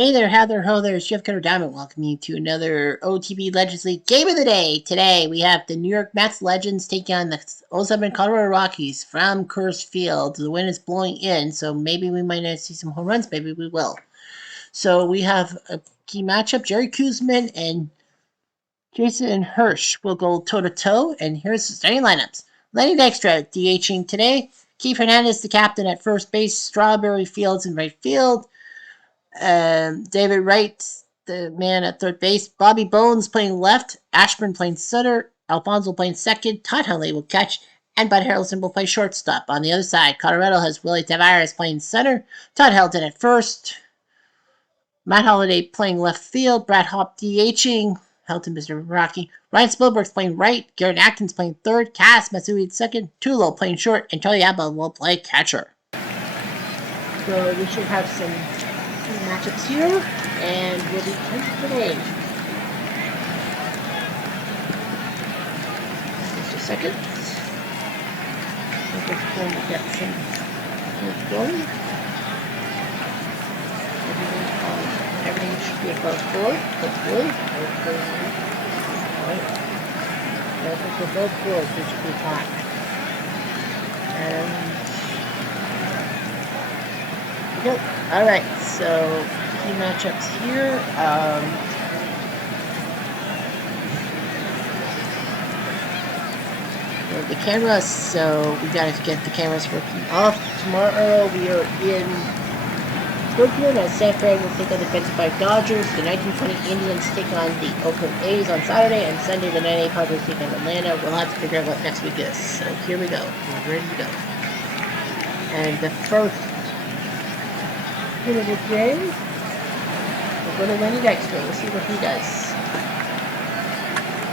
Hey there, how there, ho there, it's Jeff Cutter Diamond welcoming you to another OTP Legends League Game of the Day. Today we have the New York Mets Legends taking on the '07 Colorado Rockies from Coors Field. The wind is blowing in, so maybe we might not see some home runs, maybe we will. So we have a key matchup. Jerry Kuzman and Jason Hirsch will go toe-to-toe, and here's the starting lineups. Lenny Dykstra DHing today. Keith Hernandez, the captain at first base. Strawberry Fields in right field. David Wright, the man at third base. Bobby Bones playing left. Ashburn playing center. Alfonso playing second. Todd Hunley will catch. And Bud Harrelson will play shortstop. On the other side, Colorado has Willie Tavares playing center. Todd Helton at first. Matt Holliday playing left field. Brad Hop DHing. Helton, Mr. Rocky. Ryan Spilberg's playing right. Garrett Atkins playing third. Cass Matsui at second. Tulo playing short. And Charlie Abba will play catcher. So we should have some matchups here, and we'll be testing today. Just a second. I'm just going to get some going. Everything should be above board, hopefully. Alright. I think we're both board, so it should be fine. Alright, so key matchups here. The cameras, so we gotta get the cameras working off. Tomorrow we are in Brooklyn as San Fran will take on the 55 Dodgers. The 1920 Indians take on the Oakland A's on Saturday, and Sunday the 98 Padres take on Atlanta. We'll have to figure out what next week is. So here we go. We're ready to go. And the first of the day, we'll go to Lenny Dykstra. We'll see what he does.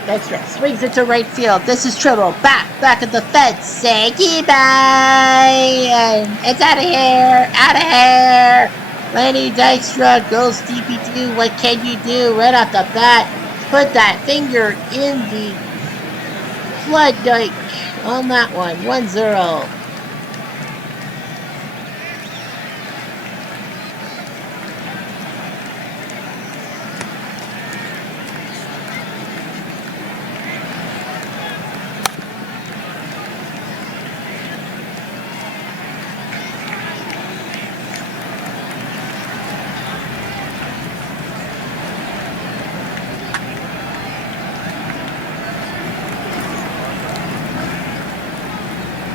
Dykstra swings it to right field. This is Tribble. Back at the fence. Say goodbye. And it's out of here. Out of here. Lenny Dykstra goes DP2. What can you do? Right off the bat, put that finger in the flood dike on that one. 1-0.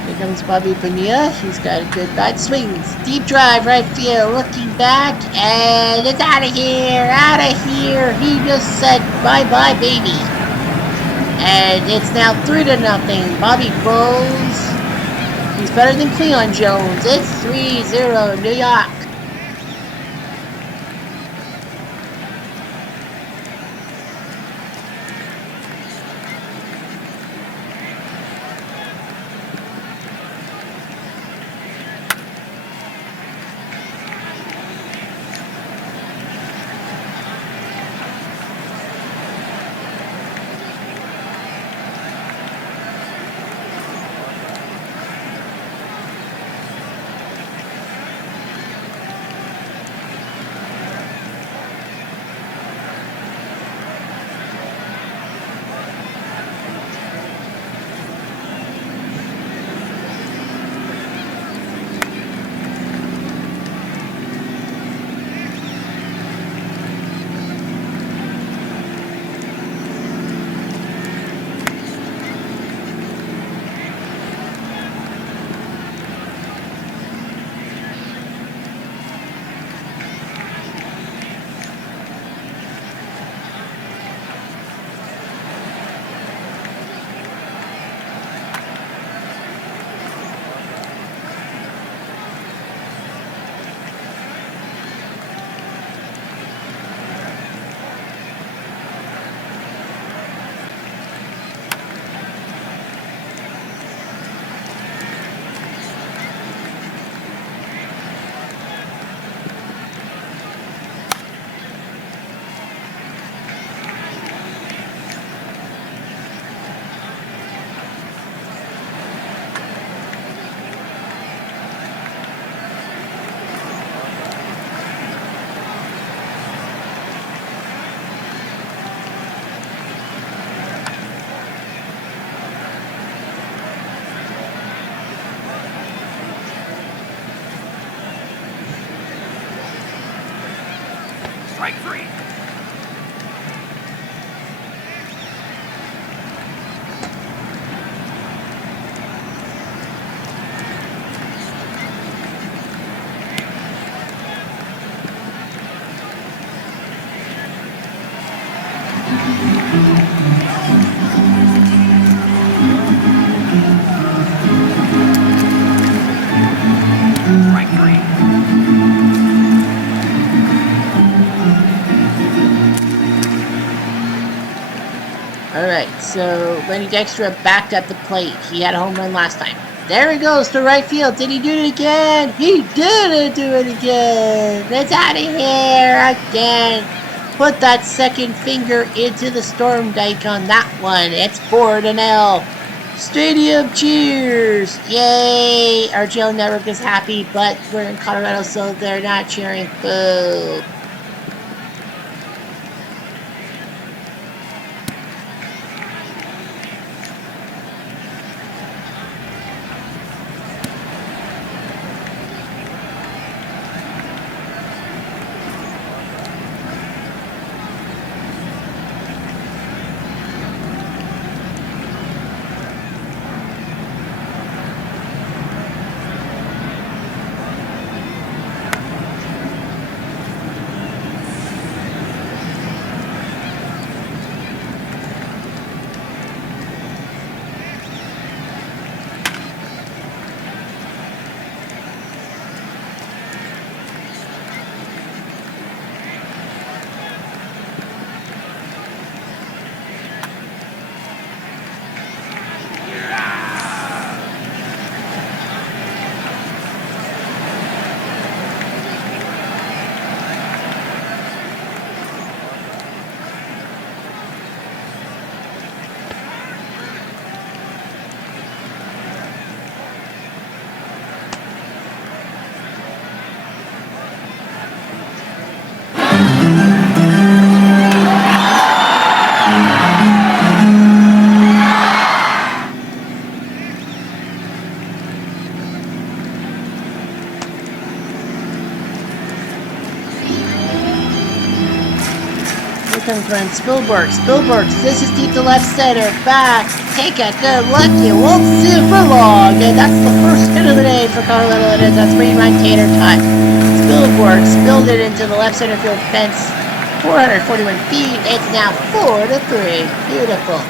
Here comes Bobby Bonilla. He's got a good bat. Swings. Deep drive, right field. Looking back. And it's out of here. Out of here. He just said bye-bye, baby. And it's now 3-0. Bobby Bones. He's better than Cleon Jones. It's 3-0 New York. Strike three. Strike three. Alright, so Lenny Dykstra backed up the plate. He had a home run last time. There he goes to right field. Did he do it again? He didn't do it again. It's out of here again. Put that second finger into the storm dike on that one. It's 4-0. Stadium cheers. Yay. Our jail network is happy, but we're in Colorado, so they're not cheering. Boo. Comes from Spielberg, this is deep to left center, back, take a good look, you won't see it for long, and that's the first hit of the day for Colorado. It is a 3-run tater tot. Spielberg spilled it into the left center field fence, 441 feet, it's now 4-3, beautiful.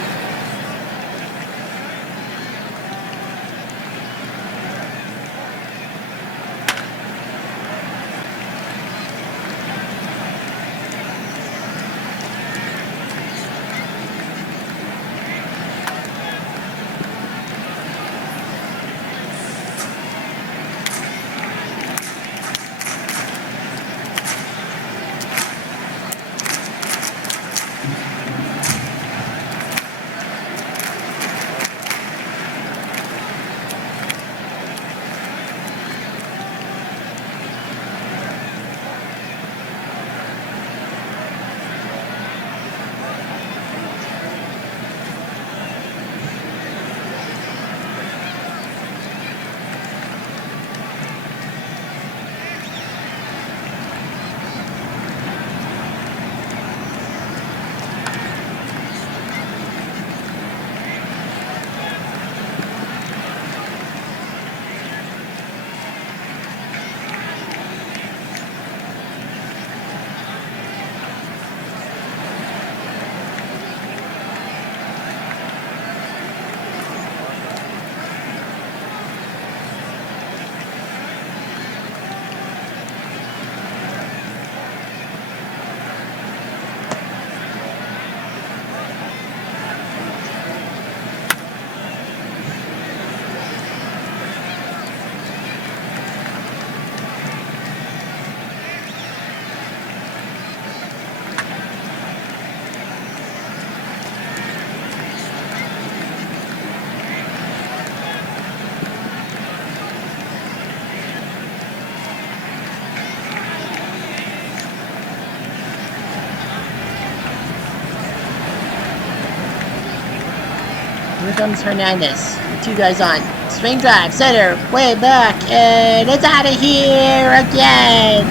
Here comes Hernandez. 2 guys on. Swing drive, center, way back, and it's out of here again.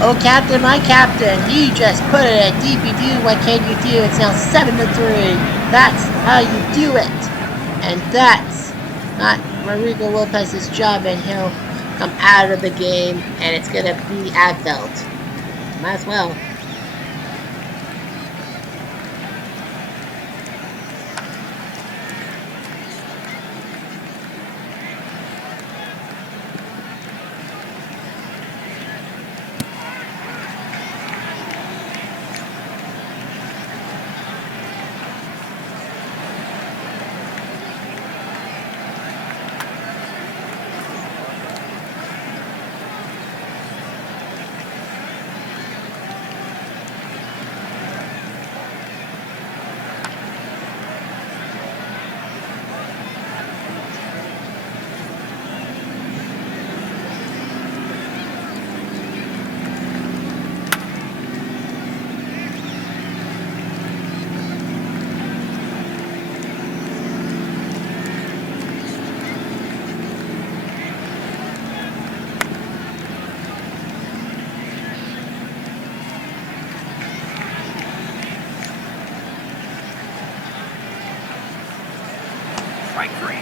Oh, Captain, my Captain, you just put it at DP2. What can you do? It's now 7-3. That's how you do it. And that's not Rodrigo Lopez's job, and he'll come out of the game, and it's going to be Advelt. Might as well. Strike three.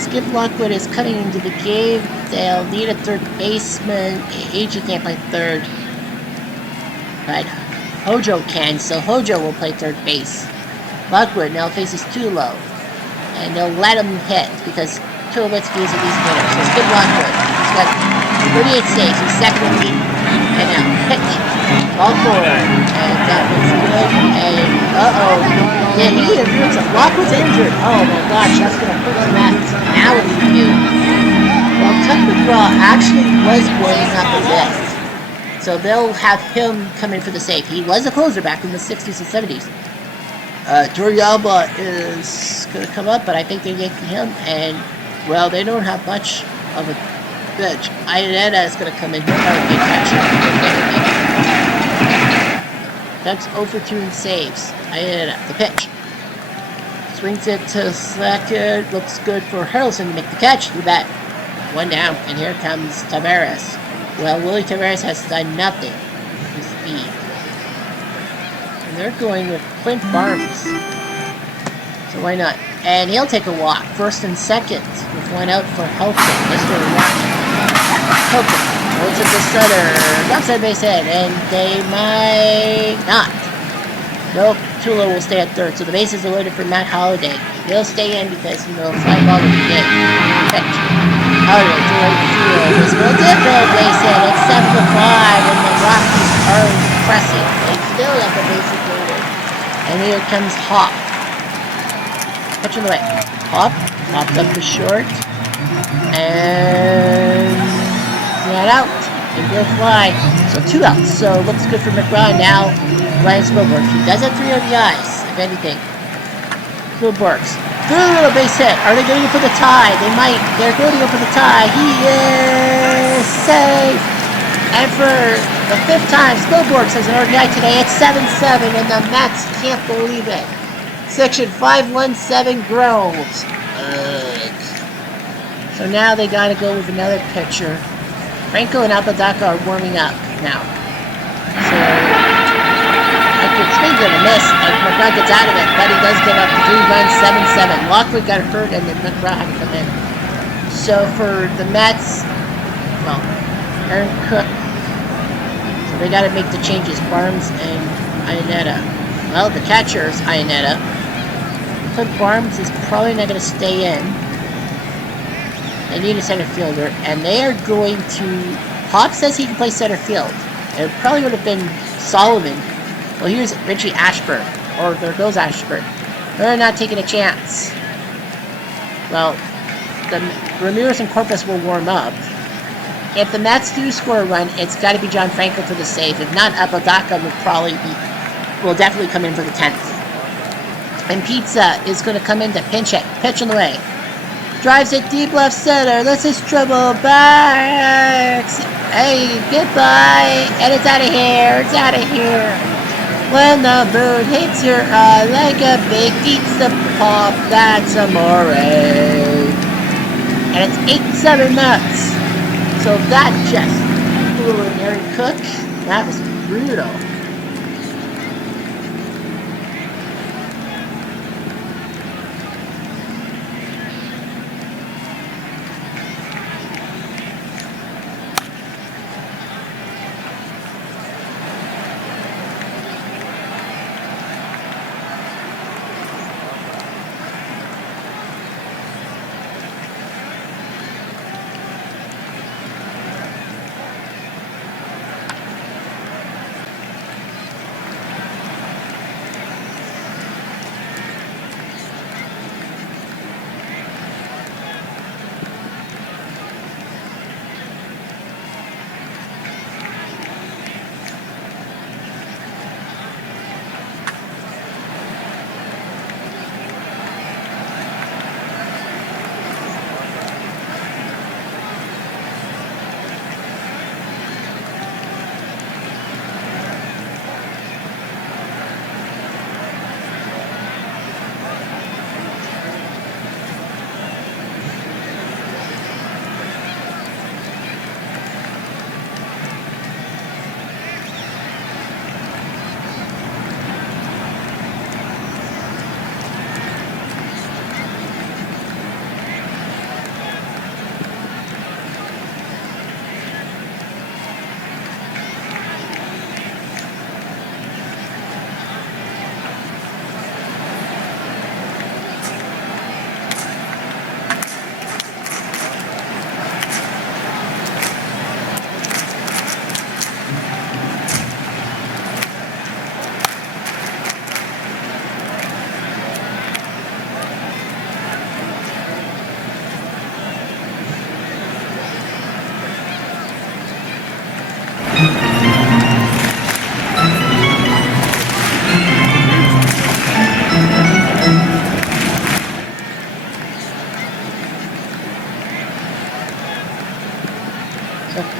Skip Lockwood is coming into the game. They'll need a third baseman. AG can't play third. But Hojo can, so Hojo will play third base. Lockwood now faces Tulo. And they'll let him hit because Tulowitzki is a decent hitter. So Skip Lockwood. He's got 38 saves. He's second in the league. And now pitch. Ball forward. And that was good. And yeah, he interferes. Lockwood's injured. Oh my gosh, that's gonna hurt the Mets. Now what do you do? Well, Tuck McGraw actually was warming up a bit. So they'll have him come in for the save. He was a closer back in the 60s and 70s. Toriyama is going to come up, but I think they're yanking him. And, well, they don't have much of a bench. Ianetta is going to come in. He'll probably be a catcher. Ducks 0 for 2 in saves. Ianetta, the pitch. Swings it to second. Looks good for Harrelson to make the catch. You bet. One down, and here comes Tavares. Well, Willie Tavares has done nothing with speed. And they're going with Clint Barnes. So why not? And he'll take a walk. First and second with one out for Helton. Mr. Helton holds it to center. Outside base hit. And they might not. Nope. Tulo will stay at third. So the bases are loaded for Matt Holliday. He'll stay in because, fly ball will be good. Pitch. Holliday to right field. This will different base hit. It's 7-5 and the Rockies are impressive. They still have the bases loaded. And here comes Hop. Pitch in the way. Hop. Hopped up to short. And ran out. And go fly. So 2 outs. So looks good for McGraw. Now Ryan Spilborg. He does have 3 RBIs, if anything. Spilborg's through a little base hit. Are they going for the tie? They might. They're going to go for the tie. He is safe. And for the 5th time, Spilborg has an RBI today. It's 7-7, and the Mets can't believe it. Section 517 groans. So now they got to go with another pitcher. Franco and Apodaca are warming up now. So swings and a miss, and McGraw gets out of it, but he does give up the 3 runs, 7-7. Lockwood got hurt, and then McGraw had to come in. So for the Mets, well, Aaron Cook. So they got to make the changes. Barnes and Ianetta. Well, the catcher is Ianetta. Clint Barnes is probably not going to stay in. They need a center fielder, and they are going to. Hop says he can play center field. It probably would have been Solomon. Well, here's Richie Ashburn. Or there goes Ashburn. They're not taking a chance. Well, the Ramirez and Corpus will warm up. If the Mets do score a run, it's got to be John Franco for the save. If not, Apodaca will definitely come in for the 10th. And Pizza is going to come in to pinch it. Pitch on the way. Drives it deep left center. This is trouble. Backs. Hey, goodbye. And it's out of here. It's out of here. When the moon hits your eye like a big pizza pop, that's amore. And it's 8-7 Mets. So that just blew in Aaron Cook. That was brutal.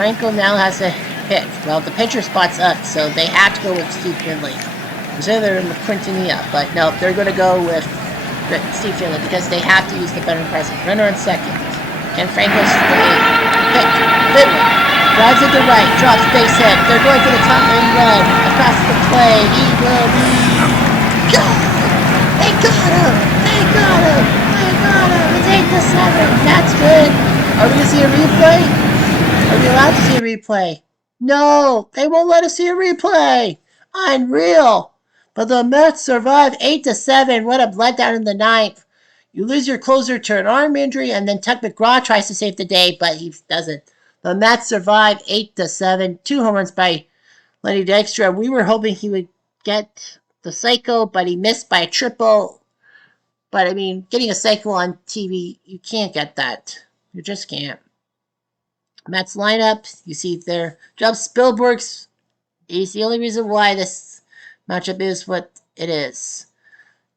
Franco now has to hit. Well, the pitcher spot's up, so they have to go with Steve Finley. Instead they're in the Quintanilla, but no, they're going to go with Steve Finley because they have to use the better present. Runner on second. Can Franco stay? Pitch. Finley. Drives it to right. Drops base hit. They're going for the top lane run. Across the play. He will be. Go! They got him! They got him! They got him! It's 8-7. That's good. Are we going to see a replay? Are we allowed to see a replay? No! They won't let us see a replay! Unreal! But the Mets survive 8-7. What a letdown in the ninth. You lose your closer to an arm injury, and then Tuck McGraw tries to save the day, but he doesn't. The Mets survive 8-7. 2 home runs by Lenny Dykstra. We were hoping he would get the cycle, but he missed by a triple. But I mean, getting a cycle on TV, you can't get that. You just can't. Mets lineup, you see there. Job Spielberg's. He's the only reason why this matchup is what it is.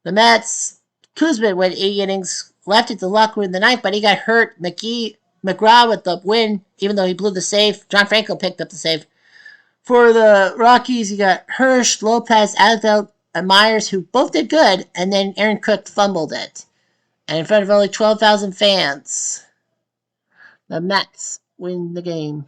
The Mets, Kuzma went 8 innings, left at the locker room in the ninth, but he got hurt. McGraw with the win, even though he blew the save. John Franco picked up the save. For the Rockies, you got Hirsch, Lopez, Advelt, and Myers, who both did good, and then Aaron Cook fumbled it. And in front of only 12,000 fans, the Mets win the game.